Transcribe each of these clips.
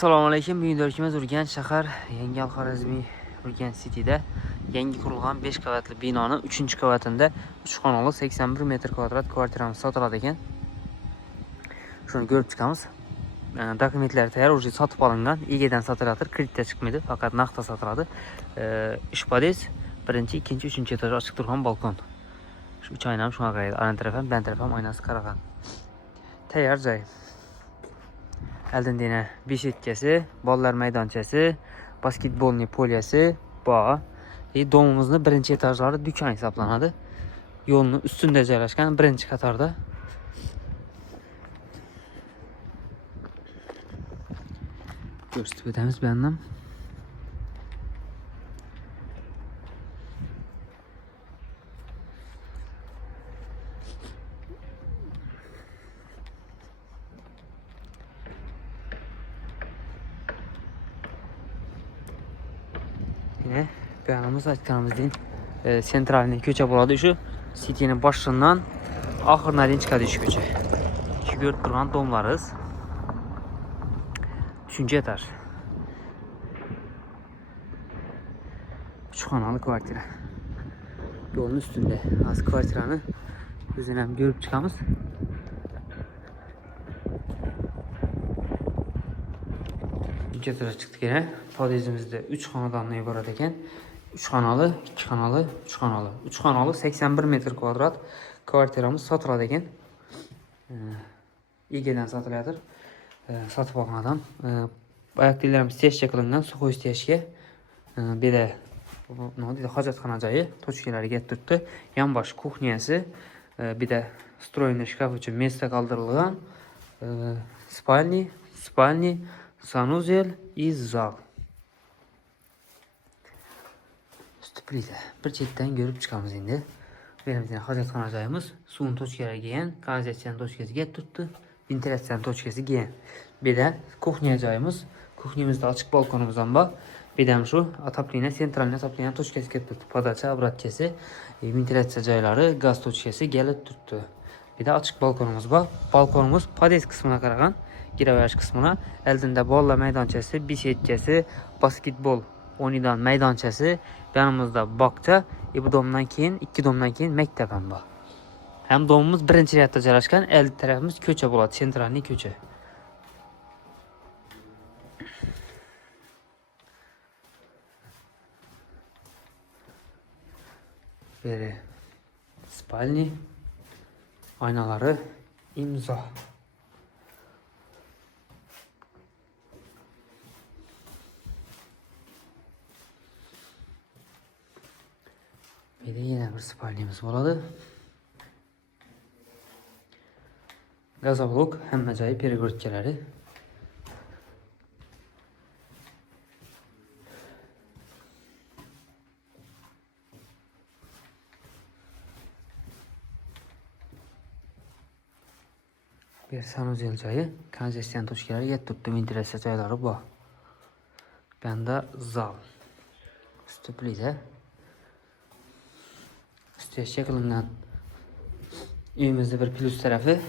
Assalomu alaykum. Bugun do'rkimiz Urganch shahar Yangi Al-Xorazmiy Urganch City'da yangi qurilgan 5 qavatli binoning 3-qavatida 3 xonali 81 metr kvadrat kvartiramiz sotiladi ekan. Shuni ko'rib chiqamiz. Dokumentlari tayyor, уже sotib olingan, egadan sotiladir, kreditda chiqmaydi, faqat naqdda sotiladi. Ish podez, birinchi, ikkinchi, uchinchi etaj ochiq turgan balkon. Shu 3 oynam shunga qaraydi. Ana taraf ham, ban taraf ham oynasi qarag'an. Tayyor joy. Aldindina beshetkasi, bolalar maydonchasi, basketbolni polyasi bor. Domimizni birinchi etajlari do'kon hisoblanadi. Yo'lning ustida joylashgan, birinchi qatorda. Ko'rsatib o'tamiz bu yerdan. Yine beyanımız aytganimizdek sentralniy ko'cha bo'ladi. Shu City'ning boshidan oxirina дейін chiqadi shu ko'cha. Shu ko'rib turgan domlarimiz 3-etaj. 3 xonali kvartira. Yo'lning ustida. Az kvartirani o'zini ham ko'rib chiqamiz. Etaj chiqdik yana. Podezimizda 3 xonadan iborat ekan. 3 xonali, 2 xonali, 3 xonali. 3 xonali 81 metr kvadrat kvartiramiz sotiladi ekan. Egadan sotiladir. Sotib olgan odam. Oyoqlarimiz teshga qilingan, suv teshga. Bu yerda nima deydi, hojatxona joyi, tochkalariga turibdi. Yonbosh kuxnyasi, bu yerda stroyniy shkaf uchun место qoldirilgan. Spalni, sanuzel и zal. Üstüpliydi. Bir chetdan ko'rib chiqamiz endi. Berimizning hojatxona joyimiz, suvning tochkalariga kelgan, kanalizatsiya tochkasiga turibdi, ventilyatsiya tochkasiga kelgan. Bu yerda kuxnya joyimiz, kuxnyamizda ochiq balkonimiz ham bor. Bu yerda ham shu отопление, sentralniy отопление tochkasiga turibdi. Podacha, obratchasi, ventilyatsiya joylari, gaz tochkasi kelib turibdi. Bu yerda ochiq balkonimiz bor. Balkonimiz podez qismına qaragan. Giraverish qismına eldinda bolalar maydonchasi, beshetkasi, basketbol o'ynagan maydonchasi, yanimizda bog'cha, bu domdan keyin 2 domdan keyin maktab ham bor. Ham domimiz birinchi riyadda joylashgan, eld tarafimiz ko'cha bo'ladi, sentralniy ko'cha. Beri spalni, oynalari imzo. Burada yine bir spalnimiz bo'ladi. Gazoblok, hamma joyi peregortkalari. Bir sanuzel joyi, kanalizatsiya tochkalariga turibdi, ventilyatsiya joylari bor. Bunda zal. Üstüpliydi. Teshga qilingan. Uyimizda bir plus tarafi.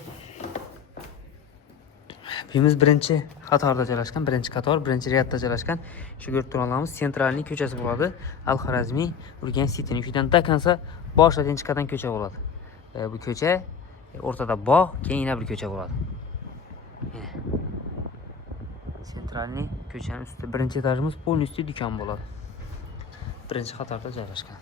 Uyimiz birinchi qatorda joylashgan, birinchi qator, birinchi riyadda joylashgan. Shu ko'rib turganlarimiz sentralniy ko'chasi bo'ladi. Al-Xorazmiy Urganch City'ning shundan dakansa boshqa chiqadan ko'cha bo'ladi. Bu ko'cha o'rtada bog', keyin yana bir ko'cha bo'ladi. Sentralniy ko'chaning ustida birinchi etajimiz полностью do'kon bo'ladi. Birinchi qatorda joylashgan.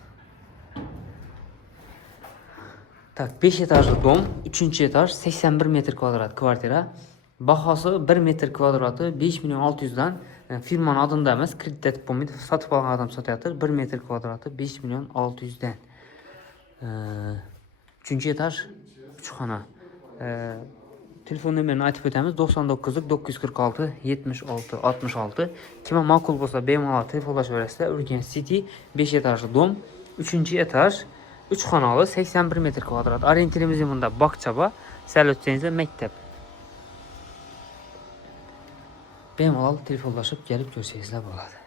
Tak, 5 etajli dom, 3-etaj, 81 metr kvadrat kvartira. Bahosi 1 metr kvadrati 5.600.000 dan, firmaning adında emas, kreditda etib bo'lmaydi, sotib olgan odam sotyapti. 1 metr kvadrati 5.600.000 dan. 3-etaj, 3 xona. Telefon nomerini aytib o'tamiz: 99 946 76 66. Kimga ma'qul bo'lsa, bemalol telefonlashaverasizlar. Urganch City 5 etajli dom, 3-etaj, 3 xonali 81 metr kvadrat. Orientirimiz bunda bog'cha bor, sal o'tsangiz maktab. Bemalol telefonlashib kelib ko'rsangizlar bo'ladi.